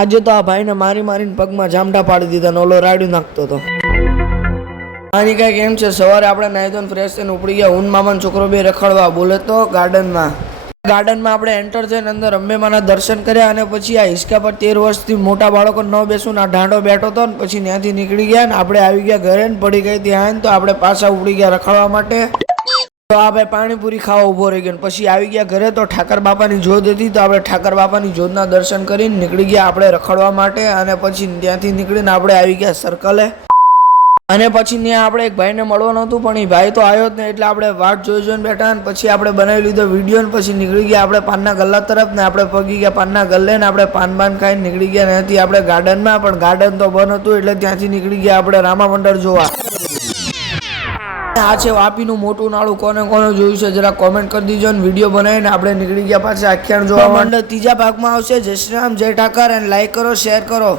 આજે તો આ ભાઈને મારી મારીને પગમાં જામડા પાડી દીધા ને ઓલો રાડ્યું નાખતો હતો. આની કાંઈક એમ છે, સવારે આપણે નાહી ધોઈને ફ્રેશ થઈને ઉપડી ગયા. હું મામાનો છોકરો બે રખડવા બોલે તો ગાર્ડનમાં આપણે એન્ટર થઈને અંદર અંબેમાના દર્શન કર્યા અને પછી આ હિંચકા પર 13 વર્ષથી મોટા બાળકો ન બેસું આ ઢાંડો બેઠો હતો ને પછી ત્યાંથી નીકળી ગયા ને આપણે આવી ગયા ઘરે ને પડી ગઈ ત્યાં તો આપણે પાછા ઉપડી ગયા રખડવા માટે. તો આ ભાઈ પાણીપુરી ખાવા ઊભો રહી ગયો પછી આવી ગયા ઘરે તો ઠાકર બાપાની જોધ હતી તો આપણે ઠાકર બાપાની જોધના દર્શન કરીને નીકળી ગયા આપણે રખડવા માટે. અને પછી ત્યાંથી નીકળીને આપણે આવી ગયા સર્કલે અને પછી ત્યાં આપણે એક ભાઈને મળવાનું હતું પણ એ ભાઈ તો આવ્યો જ નહીં એટલે આપણે વાટ જોઈને બેઠા અને પછી આપણે બનાવી લીધો વિડીયો ને પછી નીકળી ગયા આપણે પાનના ગલ્લા તરફ ને આપણે પગી ગયા પાનના ગલ્લે ને આપણે પાન ખાઈને નીકળી ગયા. ત્યાંથી આપણે ગાર્ડનમાં પણ ગાર્ડન તો બંધ હતું એટલે ત્યાંથી નીકળી ગયા આપણે રામા મંડળ જોવા. આ છે વાપીનું મોટું નાળું, કોને જોયું છે જરા કોમેન્ટ કરી દીજો ને વિડીયો બનાવીને આપણે નીકળી ગયા પાછા આખ્યાન જોવા. મંડળ ત્રીજા ભાગમાં આવશે. જય શ્રી રામ, જય ઠાકર અને લાઈક કરો, શેર કરો.